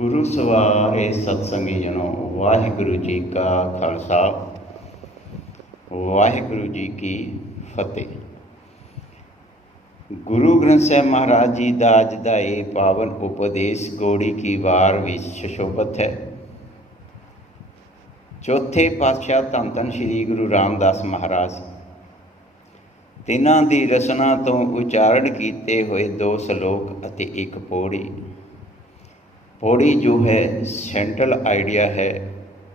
ਗੁਰੂ ਸਵਾਰੇ ਸਤਸੰਗੀ ਜਨੋ, ਵਾਹਿਗੁਰੂ ਜੀ ਕਾ ਖਾਲਸਾ, ਵਾਹਿਗੁਰੂ ਜੀ ਕੀ ਫਤਿਹ। ਗੁਰੂ ਗ੍ਰੰਥ ਸਾਹਿਬ ਮਹਾਰਾਜ ਜੀ ਦਾ ਅੱਜ ਦਾ ਇਹ ਪਾਵਨ ਉਪਦੇਸ਼ ਗੌੜੀ ਕੀ ਵਾਰ ਵਿੱਚ ਸੁਸ਼ੋਭਿਤ ਹੈ। ਚੌਥੇ ਪਾਤਸ਼ਾਹ ਧੰਨ ਧੰਨ ਸ਼੍ਰੀ ਗੁਰੂ ਰਾਮਦਾਸ ਮਹਾਰਾਜ ਤਿੰਨਾਂ ਦੀ ਰਚਨਾ ਤੋਂ ਉਚਾਰਨ ਕੀਤੇ ਹੋਏ 2 ਸ਼ਲੋਕ ਅਤੇ 1 ਪੌੜੀ। ਪੌੜੀ ਜੋ ਹੈ ਸੈਂਟਰਲ ਆਈਡੀਆ ਹੈ,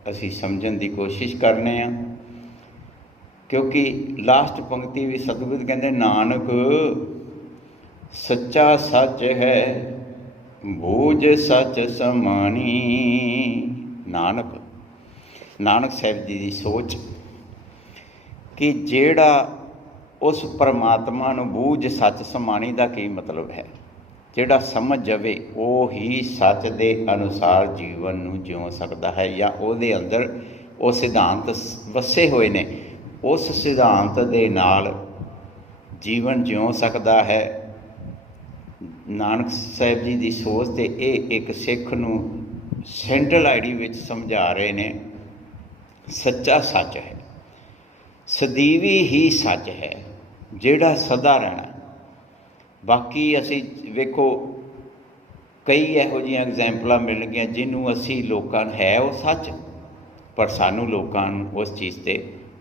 ਅਸੀਂ ਸਮਝਣ ਦੀ ਕੋਸ਼ਿਸ਼ ਕਰਨੇ ਹਾਂ, ਕਿਉਂਕਿ ਲਾਸਟ ਪੰਕਤੀ ਵੀ ਸਤਿਗੁਰੂ ਕਹਿੰਦੇ ਨਾਨਕ ਸੱਚਾ ਸੱਚ ਹੈ, ਬੂਝ ਸੱਚ ਸਮਾਣੀ। ਨਾਨਕ ਸਾਹਿਬ ਜੀ ਦੀ ਸੋਚ ਕਿ ਜਿਹੜਾ ਉਸ ਪਰਮਾਤਮਾ ਨੂੰ ਬੂਝ ਸੱਚ ਸਮਾਣੀ ਦਾ ਕੀ ਮਤਲਬ ਹੈ, ਜਿਹੜਾ ਸਮਝ ਜਾਵੇ ਉਹ ਹੀ ਸੱਚ ਦੇ ਅਨੁਸਾਰ ਜੀਵਨ ਨੂੰ ਜਿਉ ਸਕਦਾ ਹੈ, ਜਾਂ ਉਹਦੇ ਅੰਦਰ ਉਹ ਸਿਧਾਂਤ ਵਸੇ ਹੋਏ ਨੇ, ਉਸ ਸਿਧਾਂਤ ਦੇ ਨਾਲ ਜੀਵਨ ਜਿਉ ਸਕਦਾ ਹੈ। ਨਾਨਕ ਸਾਹਿਬ ਜੀ ਦੀ ਸੋਚ ਤੇ ਇਹ ਇੱਕ ਸਿੱਖ ਨੂੰ ਸੈਂਟਰਲ ਆਈਡੀ ਵਿੱਚ ਸਮਝਾ ਰਹੇ ਨੇ। ਸੱਚਾ ਸੱਚ ਹੈ, ਸਦੀਵੀ ਹੀ ਸੱਚ ਹੈ, ਜਿਹੜਾ ਸਦਾ ਰਹਿਣਾ। ਬਾਕੀ ਅਸੀਂ ਵੇਖੋ ਕਈ ਇਹੋ ਜਿਹੀਆਂ ਐਗਜ਼ੈਂਪਲਾਂ ਮਿਲਣਗੀਆਂ ਜਿਹਨੂੰ ਅਸੀਂ ਲੋਕਾਂ ਨੂੰ ਹੈ ਉਹ ਸੱਚ, ਪਰ ਸਾਨੂੰ ਲੋਕਾਂ ਨੂੰ ਉਸ ਚੀਜ਼ 'ਤੇ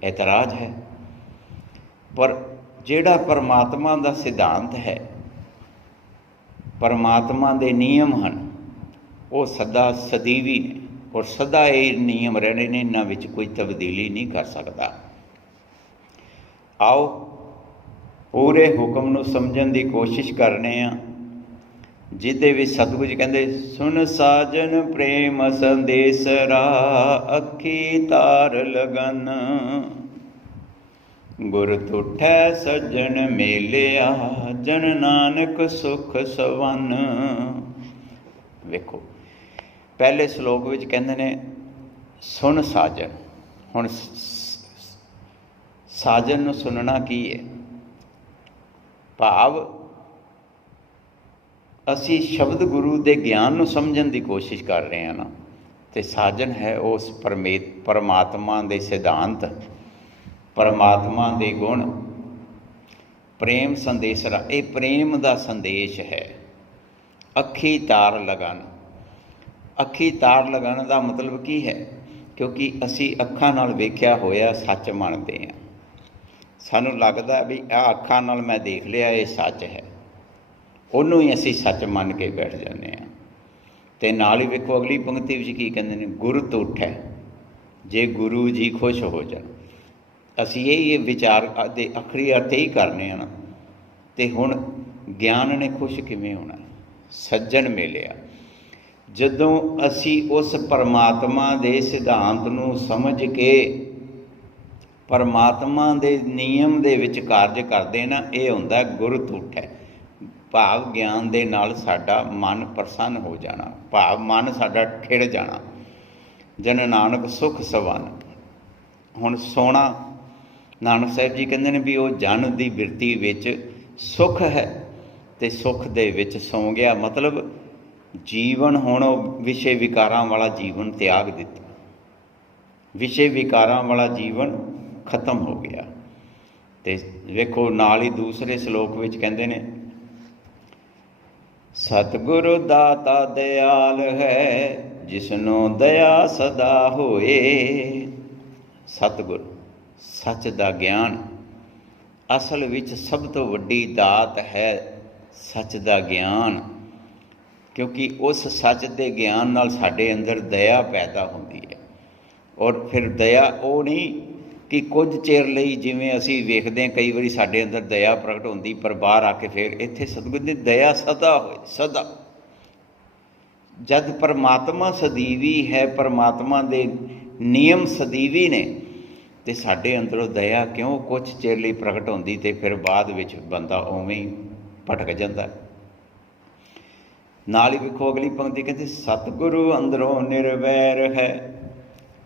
ਇਤਰਾਜ਼ ਹੈ। ਪਰ ਜਿਹੜਾ ਪਰਮਾਤਮਾ ਦਾ ਸਿਧਾਂਤ ਹੈ, ਪਰਮਾਤਮਾ ਦੇ ਨਿਯਮ ਹਨ, ਉਹ ਸਦਾ ਸਦੀਵੀ ਨੇ, ਔਰ ਸਦਾ ਇਹ ਨਿਯਮ ਰਹਿਣੇ ਨੇ, ਇਹਨਾਂ ਵਿੱਚ ਕੋਈ ਤਬਦੀਲੀ ਨਹੀਂ ਕਰ ਸਕਦਾ। ਆਓ ਪੂਰੇ ਹੁਕਮ ਨੂੰ ਸਮਝਣ ਦੀ ਕੋਸ਼ਿਸ਼ ਕਰਨੇ ਆ, ਜਿਹਦੇ ਵਿੱਚ ਸਤਿਗੁਰੂ ਜੀ ਕਹਿੰਦੇ ਸੁਨ ਸਾਜਨ ਪ੍ਰੇਮ ਸੰਦੇਸਰਾ, ਅੱਖੀ ਤਾਰ ਲਗਨ, ਗੁਰ ਤੁਠੈ ਸੱਜਣ ਮੇਲਿਆ, ਜਨ ਨਾਨਕ ਸੁਖ ਸਵਨ। ਵੇਖੋ ਪਹਿਲੇ ਸ਼ਲੋਕ ਵਿੱਚ ਕਹਿੰਦੇ ਨੇ ਸੁਨ ਸਾਜਨ। ਹੁਣ ਸਾਜਨ ਨੂੰ ਸੁਣਨਾ ਕੀ ਹੈ? ਭਾਵ ਅਸੀਂ ਸ਼ਬਦ ਗੁਰੂ ਦੇ ਗਿਆਨ ਨੂੰ ਸਮਝਣ ਦੀ ਕੋਸ਼ਿਸ਼ ਕਰ ਰਹੇ ਹਾਂ ਨਾ, ਅਤੇ ਸਾਜਨ ਹੈ ਉਸ ਪਰਮਾਤਮਾ ਦੇ ਸਿਧਾਂਤ, ਪਰਮਾਤਮਾ ਦੇ ਗੁਣ। ਪ੍ਰੇਮ ਸੰਦੇਸਰਾ, ਇਹ ਪ੍ਰੇਮ ਦਾ ਸੰਦੇਸ਼ ਹੈ। ਅੱਖੀ ਤਾਰ ਲਗਨ, ਅੱਖੀ ਤਾਰ ਲਗਾਉਣ ਦਾ ਮਤਲਬ ਕੀ ਹੈ? ਕਿਉਂਕਿ ਅਸੀਂ ਅੱਖਾਂ ਨਾਲ ਵੇਖਿਆ ਹੋਇਆ ਸੱਚ ਮੰਨਦੇ ਹਾਂ। ਸਾਨੂੰ ਲੱਗਦਾ ਵੀ ਆਹ ਅੱਖਾਂ ਨਾਲ ਮੈਂ ਦੇਖ ਲਿਆ, ਇਹ ਸੱਚ ਹੈ, ਉਹਨੂੰ ਹੀ ਅਸੀਂ ਸੱਚ ਮੰਨ ਕੇ ਬੈਠ ਜਾਂਦੇ ਹਾਂ। ਅਤੇ ਨਾਲ ਹੀ ਵੇਖੋ ਅਗਲੀ ਪੰਕਤੀ ਵਿੱਚ ਕੀ ਕਹਿੰਦੇ ਨੇ, ਗੁਰ ਤੁਠੈ, ਜੇ ਗੁਰੂ ਜੀ ਖੁਸ਼ ਹੋ ਜਾਣ। ਅਸੀਂ ਇਹ ਵਿਚਾਰ ਦੇ ਆਖਰੀ ਅਰਥ ਹੀ ਕਰਨੇ ਹਨ। ਅਤੇ ਹੁਣ ਗਿਆਨ ਨੇ ਖੁਸ਼ ਕਿਵੇਂ ਹੋਣਾ? ਸੱਜਣ ਮਿਲਿਆ। ਜਦੋਂ ਅਸੀਂ ਉਸ ਪਰਮਾਤਮਾ ਦੇ ਸਿਧਾਂਤ ਨੂੰ ਸਮਝ ਕੇ ਪਰਮਾਤਮਾ ਦੇ ਨਿਯਮ ਦੇ ਵਿੱਚ ਕਾਰਜ ਕਰਦੇ ਨਾ, ਇਹ ਹੁੰਦਾ ਗੁਰ ਤੁਠੈ। ਭਾਵ ਗਿਆਨ ਦੇ ਨਾਲ ਸਾਡਾ ਮਨ ਪ੍ਰਸੰਨ ਹੋ ਜਾਣਾ, ਭਾਵ ਮਨ ਸਾਡਾ ਖਿੜ ਜਾਣਾ। ਜਨ ਨਾਨਕ ਸੁਖ ਸਵਨ। ਹੁਣ ਸੋਣਾ, ਨਾਨਕ ਸਾਹਿਬ ਜੀ ਕਹਿੰਦੇ ਨੇ ਵੀ ਉਹ ਜਨ ਦੀ ਬਿਰਤੀ ਵਿੱਚ ਸੁੱਖ ਹੈ, ਅਤੇ ਸੁੱਖ ਦੇ ਵਿੱਚ ਸੌਂ ਗਿਆ। ਮਤਲਬ ਜੀਵਨ ਹੁਣ ਉਹ ਵਿਸ਼ੇ ਵਿਕਾਰਾਂ ਵਾਲਾ ਜੀਵਨ ਤਿਆਗ ਦਿੱਤਾ, ਵਿਸ਼ੇ ਵਿਕਾਰਾਂ ਵਾਲਾ ਜੀਵਨ ਖਤਮ ਹੋ ਗਿਆ। ਅਤੇ ਵੇਖੋ ਨਾਲ ਹੀ ਦੂਸਰੇ ਸ਼ਲੋਕ ਵਿੱਚ ਕਹਿੰਦੇ ਨੇ ਸਤਿਗੁਰੂ ਦਾਤਾ ਦਿਆਲ ਹੈ, ਜਿਸਨੂੰ ਦਇਆ ਸਦਾ ਹੋਏ। ਸਤਿਗੁਰ, ਸੱਚ ਦਾ ਗਿਆਨ, ਅਸਲ ਵਿੱਚ ਸਭ ਤੋਂ ਵੱਡੀ ਦਾਤ ਹੈ ਸੱਚ ਦਾ ਗਿਆਨ, ਕਿਉਂਕਿ ਉਸ ਸੱਚ ਦੇ ਗਿਆਨ ਨਾਲ ਸਾਡੇ ਅੰਦਰ ਦਇਆ ਪੈਦਾ ਹੁੰਦੀ ਹੈ। ਔਰ ਫਿਰ ਦਇਆ ਉਹ ਨਹੀਂ ਕਿ ਕੁਝ ਚਿਰ ਲਈ, ਜਿਵੇਂ ਅਸੀਂ ਵੇਖਦੇ ਹਾਂ ਕਈ ਵਾਰੀ ਸਾਡੇ ਅੰਦਰ ਦਇਆ ਪ੍ਰਗਟ ਹੁੰਦੀ, ਪਰ ਬਾਹਰ ਆ ਕੇ ਫਿਰ ਇੱਥੇ ਸਤਿਗੁਰੂ ਦੀ ਦਇਆ ਸਦਾ ਹੋਏ, ਸਦਾ। ਜਦ ਪਰਮਾਤਮਾ ਸਦੀਵੀ ਹੈ, ਪਰਮਾਤਮਾ ਦੇ ਨਿਯਮ ਸਦੀਵੀ ਨੇ, ਅਤੇ ਸਾਡੇ ਅੰਦਰੋਂ ਦਇਆ ਕਿਉਂ ਕੁਝ ਚਿਰ ਲਈ ਪ੍ਰਗਟ ਹੁੰਦੀ, ਅਤੇ ਫਿਰ ਬਾਅਦ ਵਿੱਚ ਬੰਦਾ ਉਵੇਂ ਹੀ ਭਟਕ ਜਾਂਦਾ। ਨਾਲ ਹੀ ਵੇਖੋ ਅਗਲੀ ਪੰਕਤੀ ਕਹਿੰਦੇ ਸਤਿਗੁਰੂ ਅੰਦਰੋਂ ਨਿਰਵੈਰ ਹੈ।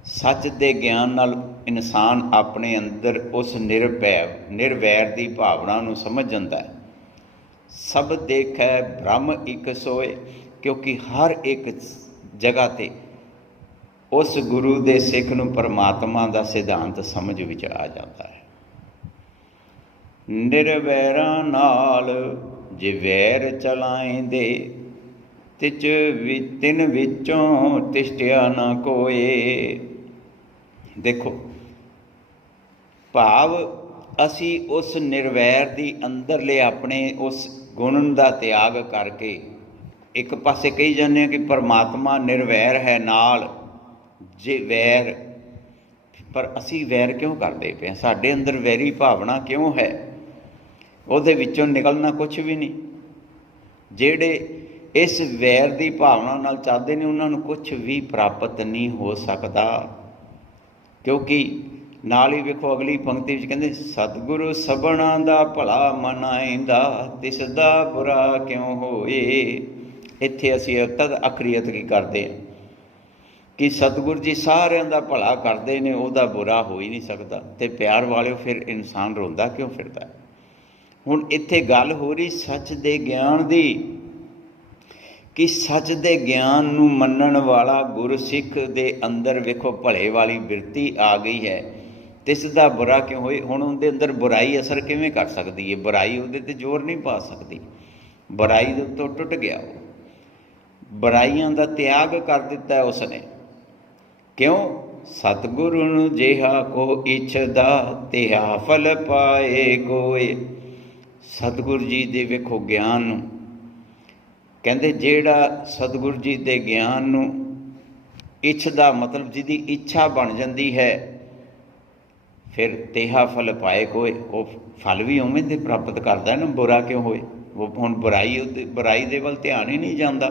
ਸੱਚ ਦੇ ਗਿਆਨ ਨਾਲ ਇਨਸਾਨ ਆਪਣੇ ਅੰਦਰ ਉਸ ਨਿਰਵੈਰ ਦੀ ਭਾਵਨਾ ਨੂੰ ਸਮਝ ਜਾਂਦਾ ਹੈ। ਸਭ ਦੇਖੈ ਬ੍ਰਹਮ ਇੱਕ ਸੋਏ, ਕਿਉਂਕਿ ਹਰ ਇੱਕ ਜਗ੍ਹਾ 'ਤੇ ਉਸ ਗੁਰੂ ਦੇ ਸਿੱਖ ਨੂੰ ਪਰਮਾਤਮਾ ਦਾ ਸਿਧਾਂਤ ਸਮਝ ਵਿੱਚ ਆ ਜਾਂਦਾ ਹੈ। ਨਿਰਵੈਰਾਂ ਨਾਲ ਜੇ ਵੈਰ ਚਲਾਏਂਦੇ, ਤਿਨ ਵਿੱਚੋਂ ਤਿਸ਼ਟਿਆ ਨਾ ਕੋਏ। ਦੇਖੋ ਭਾਵ ਅਸੀਂ ਉਸ ਨਿਰਵੈਰ ਦੀ ਅੰਦਰਲੇ ਆਪਣੇ ਉਸ ਗੁਣ ਦਾ ਤਿਆਗ ਕਰਕੇ ਇੱਕ ਪਾਸੇ ਕਹੀ ਜਾਂਦੇ ਹਾਂ ਕਿ ਪਰਮਾਤਮਾ ਨਿਰਵੈਰ ਹੈ ਨਾਲ ਜੇ ਵੈਰ, ਪਰ ਅਸੀਂ ਵੈਰ ਕਿਉਂ ਕਰਦੇ ਪਏ? ਸਾਡੇ ਅੰਦਰ ਵੈਰੀ ਭਾਵਨਾ ਕਿਉਂ ਹੈ? ਉਹਦੇ ਵਿੱਚੋਂ ਨਿਕਲਣਾ ਕੁਛ ਵੀ ਨਹੀਂ। ਜਿਹੜੇ ਇਸ ਵੈਰ ਦੀ ਭਾਵਨਾ ਨਾਲ ਚੱਲਦੇ ਨੇ ਉਹਨਾਂ ਨੂੰ ਕੁਛ ਵੀ ਪ੍ਰਾਪਤ ਨਹੀਂ ਹੋ ਸਕਦਾ। ਕਿਉਂਕਿ ਨਾਲ ਹੀ ਵੇਖੋ ਅਗਲੀ ਪੰਕਤੀ ਵਿੱਚ ਕਹਿੰਦੇ, ਸਤਿਗੁਰੂ ਸਭਨਾਂ ਦਾ ਭਲਾ ਮਨਾਏਂਦਾ, ਤਿਸ ਦਾ ਬੁਰਾ ਕਿਉਂ ਹੋਏ। ਇੱਥੇ ਅਸੀਂ ਤਦ ਅਖਰੀਅਤ ਕੀ ਕਰਦੇ ਹਾਂ ਕਿ ਸਤਿਗੁਰੂ ਜੀ ਸਾਰਿਆਂ ਦਾ ਭਲਾ ਕਰਦੇ ਨੇ, ਉਹਦਾ ਬੁਰਾ ਹੋ ਹੀ ਨਹੀਂ ਸਕਦਾ। ਅਤੇ ਪਿਆਰ ਵਾਲਿਓ ਫਿਰ ਇਨਸਾਨ ਰੋਂਦਾ ਕਿਉਂ ਫਿਰਦਾ? ਹੁਣ ਇੱਥੇ ਗੱਲ ਹੋ ਰਹੀ ਸੱਚ ਦੇ ਗਿਆਨ ਦੀ, ਕਿ ਸੱਚ ਦੇ ਗਿਆਨ ਨੂੰ ਮੰਨਣ ਵਾਲਾ ਗੁਰਸਿੱਖ ਦੇ ਅੰਦਰ ਵੇਖੋ ਭਲੇ ਵਾਲੀ ਬਿਰਤੀ ਆ ਗਈ ਹੈ, ਅਤੇ ਇਸ ਦਾ ਬੁਰਾ ਕਿਉਂ ਹੋਏ। ਹੁਣ ਉਹਦੇ ਅੰਦਰ ਬੁਰਾਈ ਅਸਰ ਕਿਵੇਂ ਕਰ ਸਕਦੀ ਹੈ? ਬੁਰਾਈ ਉਹਦੇ 'ਤੇ ਜ਼ੋਰ ਨਹੀਂ ਪਾ ਸਕਦੀ। ਬੁਰਾਈ ਦੇ ਉੱਤੋਂ ਟੁੱਟ ਗਿਆ, ਉਹ ਬੁਰਾਈਆਂ ਦਾ ਤਿਆਗ ਕਰ ਦਿੱਤਾ ਉਸ ਨੇ। ਕਿਉਂ? ਸਤਿਗੁਰੂ ਨੂੰ ਜਿਹਾ ਕੋ ਇੱਛਦਾ, ਤਿਹਾ ਫਲ ਪਾਏ ਕੋਏ। ਸਤਿਗੁਰੂ ਜੀ ਦੇ ਵੇਖੋ ਗਿਆਨ ਨੂੰ ਕਹਿੰਦੇ, ਜਿਹੜਾ ਸਤਿਗੁਰੂ ਜੀ ਦੇ ਗਿਆਨ ਨੂੰ ਇੱਛਦਾ, ਮਤਲਬ ਜਿਹਦੀ ਇੱਛਾ ਬਣ ਜਾਂਦੀ ਹੈ, ਫਿਰ ਤਿਹਾ ਫਲ ਪਾਏ ਕੋਏ, ਉਹ ਫਲ ਵੀ ਉਵੇਂ ਦੇ ਪ੍ਰਾਪਤ ਕਰਦਾ ਨਾ। ਬੁਰਾ ਕਿਉਂ ਹੋਏ? ਉਹ ਹੁਣ ਬੁਰਾਈ ਦੇ ਵੱਲ ਧਿਆਨ ਹੀ ਨਹੀਂ ਜਾਂਦਾ,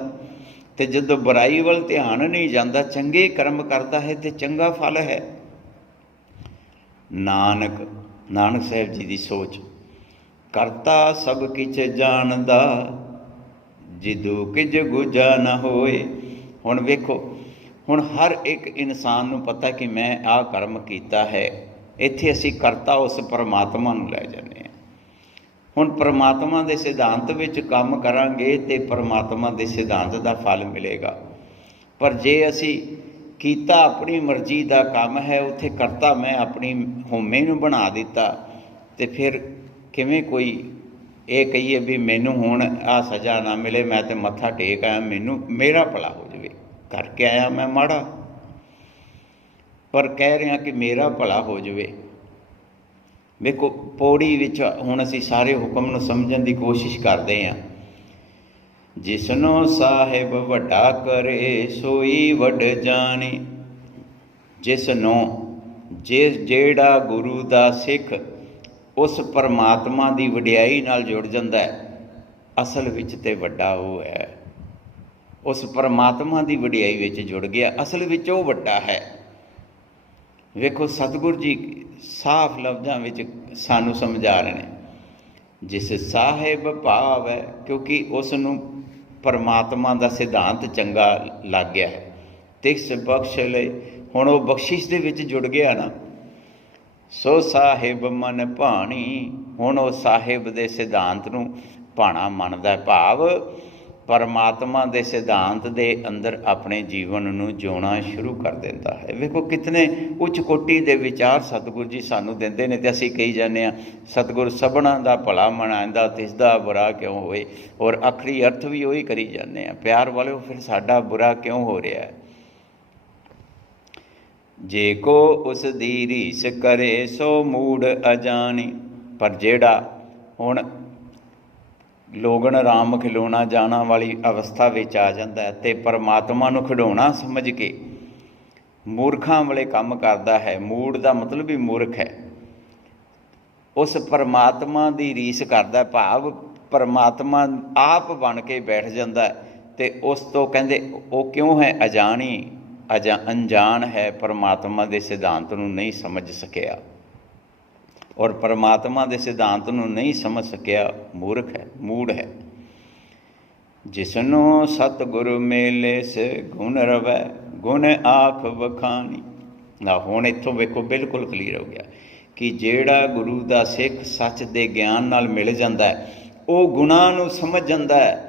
ਅਤੇ ਜਦੋਂ ਬੁਰਾਈ ਵੱਲ ਧਿਆਨ ਨਹੀਂ ਜਾਂਦਾ, ਚੰਗੇ ਕਰਮ ਕਰਦਾ ਹੈ ਅਤੇ ਚੰਗਾ ਫਲ ਹੈ। ਨਾਨਕ ਸਾਹਿਬ ਜੀ ਦੀ ਸੋਚ, ਕਰਤਾ ਸਭ ਕਿਛ ਜਾਣਦਾ, ਜਿਦੂ ਕਿਜ ਗੁਜਾ ਨਾ ਹੋਏ। ਹੁਣ ਵੇਖੋ, ਹੁਣ ਹਰ ਇੱਕ ਇਨਸਾਨ ਨੂੰ ਪਤਾ ਕਿ ਮੈਂ ਆਹ ਕਰਮ ਕੀਤਾ ਹੈ। ਇੱਥੇ ਅਸੀਂ ਕਰਤਾ ਉਸ ਪਰਮਾਤਮਾ ਨੂੰ ਲੈ ਜਾਂਦੇ ਹਾਂ। ਹੁਣ ਪਰਮਾਤਮਾ ਦੇ ਸਿਧਾਂਤ ਵਿੱਚ ਕੰਮ ਕਰਾਂਗੇ ਅਤੇ ਪਰਮਾਤਮਾ ਦੇ ਸਿਧਾਂਤ ਦਾ ਫਲ ਮਿਲੇਗਾ। ਪਰ ਜੇ ਅਸੀਂ ਕੀਤਾ ਆਪਣੀ ਮਰਜ਼ੀ ਦਾ ਕੰਮ ਹੈ, ਉੱਥੇ ਕਰਤਾ ਮੈਂ ਆਪਣੀ ਹਉਮੈ ਨੂੰ ਬਣਾ ਦਿੱਤਾ, ਅਤੇ ਫਿਰ ਕਿਵੇਂ ਕੋਈ ਇਹ ਕਹੀਏ ਵੀ ਮੈਨੂੰ ਹੁਣ ਆਹ ਸਜ਼ਾ ਨਾ ਮਿਲੇ, ਮੈਂ ਤਾਂ ਮੱਥਾ ਟੇਕ ਆਇਆ, ਮੇਰਾ ਭਲਾ ਹੋ ਜਾਵੇ, ਕਰਕੇ ਆਇਆ ਮੈਂ ਮਾੜਾ, ਪਰ ਕਹਿ ਰਿਹਾ ਕਿ ਮੇਰਾ ਭਲਾ ਹੋ ਜਾਵੇ। ਵੇਖੋ ਪੌੜੀ ਵਿੱਚ ਹੁਣ ਅਸੀਂ ਸਾਰੇ ਹੁਕਮ ਨੂੰ ਸਮਝਣ ਦੀ ਕੋਸ਼ਿਸ਼ ਕਰਦੇ ਹਾਂ। ਜਿਸਨੂੰ ਸਾਹਿਬ ਵੱਡਾ ਕਰੇ, ਸੋਈ ਵੱਡ ਜਾਣੀ। ਜਿਹੜਾ ਗੁਰੂ ਦਾ ਸਿੱਖ ਉਸ ਪਰਮਾਤਮਾ ਦੀ ਵਡਿਆਈ ਨਾਲ ਜੁੜ ਜਾਂਦਾ ਹੈ, ਅਸਲ ਵਿੱਚ ਤੇ ਵੱਡਾ ਉਹ ਹੈ। ਉਸ ਪਰਮਾਤਮਾ ਦੀ ਵਡਿਆਈ ਵਿੱਚ ਜੁੜ ਗਿਆ, ਅਸਲ ਵਿੱਚ ਉਹ ਵੱਡਾ ਹੈ। ਵੇਖੋ ਸਤਿਗੁਰੂ ਜੀ ਸਾਫ਼ ਲਫ਼ਜ਼ਾਂ ਵਿੱਚ ਸਾਨੂੰ ਸਮਝਾ ਰਹੇ ਨੇ, ਜਿਸ ਸਾਹਿਬ ਭਾਵ ਹੈ, ਕਿਉਂਕਿ ਉਸ ਨੂੰ ਪਰਮਾਤਮਾ ਦਾ ਸਿਧਾਂਤ ਚੰਗਾ ਲੱਗ ਗਿਆ ਹੈ, ਤਿਸ ਬਖਸ਼ ਲਈ। ਹੁਣ ਉਹ ਬਖਸ਼ਿਸ਼ ਦੇ ਵਿੱਚ ਜੁੜ ਗਿਆ ਨਾ, ਸੋ ਸਾਹਿਬ ਮਨ ਭਾਣੀ। ਹੁਣ ਉਹ ਸਾਹਿਬ ਦੇ ਸਿਧਾਂਤ ਨੂੰ ਭਾਣਾ ਮੰਨਦਾ, ਭਾਵ ਪਰਮਾਤਮਾ ਦੇ ਸਿਧਾਂਤ ਦੇ ਅੰਦਰ ਆਪਣੇ ਜੀਵਨ ਨੂੰ ਜਿਉਣਾ ਸ਼ੁਰੂ ਕਰ ਦਿੰਦਾ ਹੈ। ਵੇਖੋ ਕਿਤਨੇ ਉੱਚ ਕੋਟੀ ਦੇ ਵਿਚਾਰ ਸਤਿਗੁਰੂ ਜੀ ਸਾਨੂੰ ਦਿੰਦੇ ਨੇ, ਅਤੇ ਅਸੀਂ ਕਹੀ ਜਾਂਦੇ ਹਾਂ ਸਤਿਗੁਰੂ ਸਭਨਾਂ ਦਾ ਭਲਾ ਮਨਾਉਂਦਾ, ਤਿਸ ਦਾ ਬੁਰਾ ਕਿਉਂ ਹੋਏ। ਔਰ ਆਖਰੀ ਅਰਥ ਵੀ ਉਹੀ ਕਰੀ ਜਾਂਦੇ ਹਾਂ। ਪਿਆਰ ਵਾਲਿਓ, ਫਿਰ ਸਾਡਾ ਬੁਰਾ ਕਿਉਂ ਹੋ ਰਿਹਾ ਹੈ? ਜੇ ਕੋ ਉਸ ਦੀ ਰੀਸ ਕਰੇ, ਸੋ ਮੂੜ ਅਜਾਣੀ। ਪਰ ਜਿਹੜਾ ਹੁਣ ਲੋਗਣ ਰਾਮ ਖਿਲਾਉਣਾ ਜਾਣਾ ਵਾਲੀ ਅਵਸਥਾ ਵਿੱਚ ਆ ਜਾਂਦਾ ਹੈ, ਅਤੇ ਪਰਮਾਤਮਾ ਨੂੰ ਖਿਡਾਉਣਾ ਸਮਝ ਕੇ ਮੂਰਖਾਂ ਵਾਲੇ ਕੰਮ ਕਰਦਾ ਹੈ। ਮੂੜ ਦਾ ਮਤਲਬ ਵੀ ਮੂਰਖ ਹੈ। ਉਸ ਪਰਮਾਤਮਾ ਦੀ ਰੀਸ ਕਰਦਾ, ਭਾਵ ਪਰਮਾਤਮਾ ਆਪ ਬਣ ਕੇ ਬੈਠ ਜਾਂਦਾ, ਅਤੇ ਉਸ ਤੋਂ ਕਹਿੰਦੇ ਉਹ ਕਿਉਂ ਹੈ? ਅਜਾਣੀ, ਅਣਜਾਣ ਹੈ, ਪਰਮਾਤਮਾ ਦੇ ਸਿਧਾਂਤ ਨੂੰ ਨਹੀਂ ਸਮਝ ਸਕਿਆ। ਔਰ ਪਰਮਾਤਮਾ ਦੇ ਸਿਧਾਂਤ ਨੂੰ ਨਹੀਂ ਸਮਝ ਸਕਿਆ, ਮੂਰਖ ਹੈ, ਮੂੜ ਹੈ। ਜਿਸਨੂੰ ਸਤਿਗੁਰੂ ਮੇਲੇ ਸੇ ਗੁਣ ਰਵੈ, ਗੁਣ ਆਖ ਵਖਾਣੀ। ਨਾ ਹੁਣ ਇੱਥੋਂ ਵੇਖੋ ਬਿਲਕੁਲ ਕਲੀਅਰ ਹੋ ਗਿਆ ਕਿ ਜਿਹੜਾ ਗੁਰੂ ਦਾ ਸਿੱਖ ਸੱਚ ਦੇ ਗਿਆਨ ਨਾਲ ਮਿਲ ਜਾਂਦਾ ਹੈ, ਉਹ ਗੁਣਾਂ ਨੂੰ ਸਮਝ ਜਾਂਦਾ ਹੈ।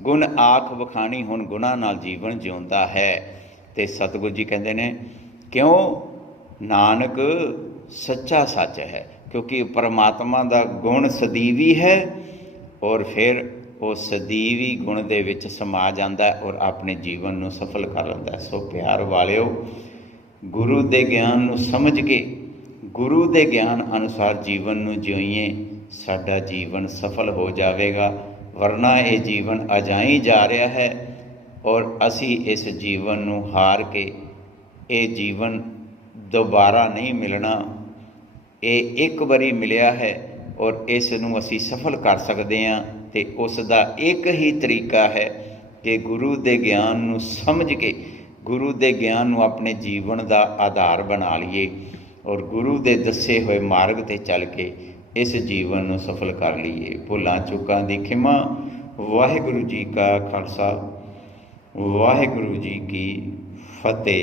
ਗੁਣ ਆਖ ਵਖਾਣੀ, ਹੁਣ ਗੁਣਾਂ ਨਾਲ ਜੀਵਨ ਜਿਉਂਦਾ ਹੈ। ਤੇ ਸਤਿਗੁਰੂ ਜੀ ਕਹਿੰਦੇ ਨੇ ਕਿਉਂ? ਨਾਨਕ ਸੱਚਾ ਸੱਚ ਹੈ, ਕਿਉਂਕਿ ਪਰਮਾਤਮਾ ਦਾ ਗੁਣ ਸਦੀਵੀ ਹੈ ਔਰ ਫਿਰ ਉਹ ਸਦੀਵੀ ਗੁਣ ਦੇ ਵਿੱਚ ਸਮਾ ਜਾਂਦਾ ਔਰ ਆਪਣੇ ਜੀਵਨ ਨੂੰ ਸਫਲ ਕਰ ਲੈਂਦਾ। ਸੋ ਪਿਆਰ ਵਾਲਿਓ, ਗੁਰੂ ਦੇ ਗਿਆਨ ਨੂੰ ਸਮਝ ਕੇ ਗੁਰੂ ਦੇ ਗਿਆਨ ਅਨੁਸਾਰ ਜੀਵਨ ਨੂੰ ਜਿਉਈਏ, ਸਾਡਾ ਜੀਵਨ ਸਫਲ ਹੋ ਜਾਵੇਗਾ। ਵਰਨਾ ਇਹ ਜੀਵਨ ਅਜਾਈ ਜਾ ਰਿਹਾ ਹੈ ਔਰ ਅਸੀਂ ਇਸ ਜੀਵਨ ਨੂੰ ਹਾਰ ਕੇ, ਇਹ ਜੀਵਨ ਦੁਬਾਰਾ ਨਹੀਂ ਮਿਲਣਾ, ਇਹ ਇੱਕ ਵਾਰੀ ਮਿਲਿਆ ਹੈ ਔਰ ਇਸ ਨੂੰ ਅਸੀਂ ਸਫਲ ਕਰ ਸਕਦੇ ਹਾਂ। ਅਤੇ ਉਸ ਦਾ ਇੱਕ ਹੀ ਤਰੀਕਾ ਹੈ ਕਿ ਗੁਰੂ ਦੇ ਗਿਆਨ ਨੂੰ ਸਮਝ ਕੇ, ਗੁਰੂ ਦੇ ਗਿਆਨ ਨੂੰ ਆਪਣੇ ਜੀਵਨ ਦਾ ਆਧਾਰ ਬਣਾ ਲਈਏ ਔਰ ਗੁਰੂ ਦੇ ਦੱਸੇ ਹੋਏ ਮਾਰਗ 'ਤੇ ਚੱਲ ਕੇ ਇਸ ਜੀਵਨ ਨੂੰ ਸਫਲ ਕਰ ਲਈਏ। ਭੁੱਲਾਂ ਚੁੱਕਾਂ ਦੀ ਖਿਮਾ। ਵਾਹਿਗੁਰੂ ਜੀ ਕਾ ਖਾਲਸਾ, ਵਾਹਿਗੁਰੂ ਜੀ ਕੀ ਫਤਿਹ।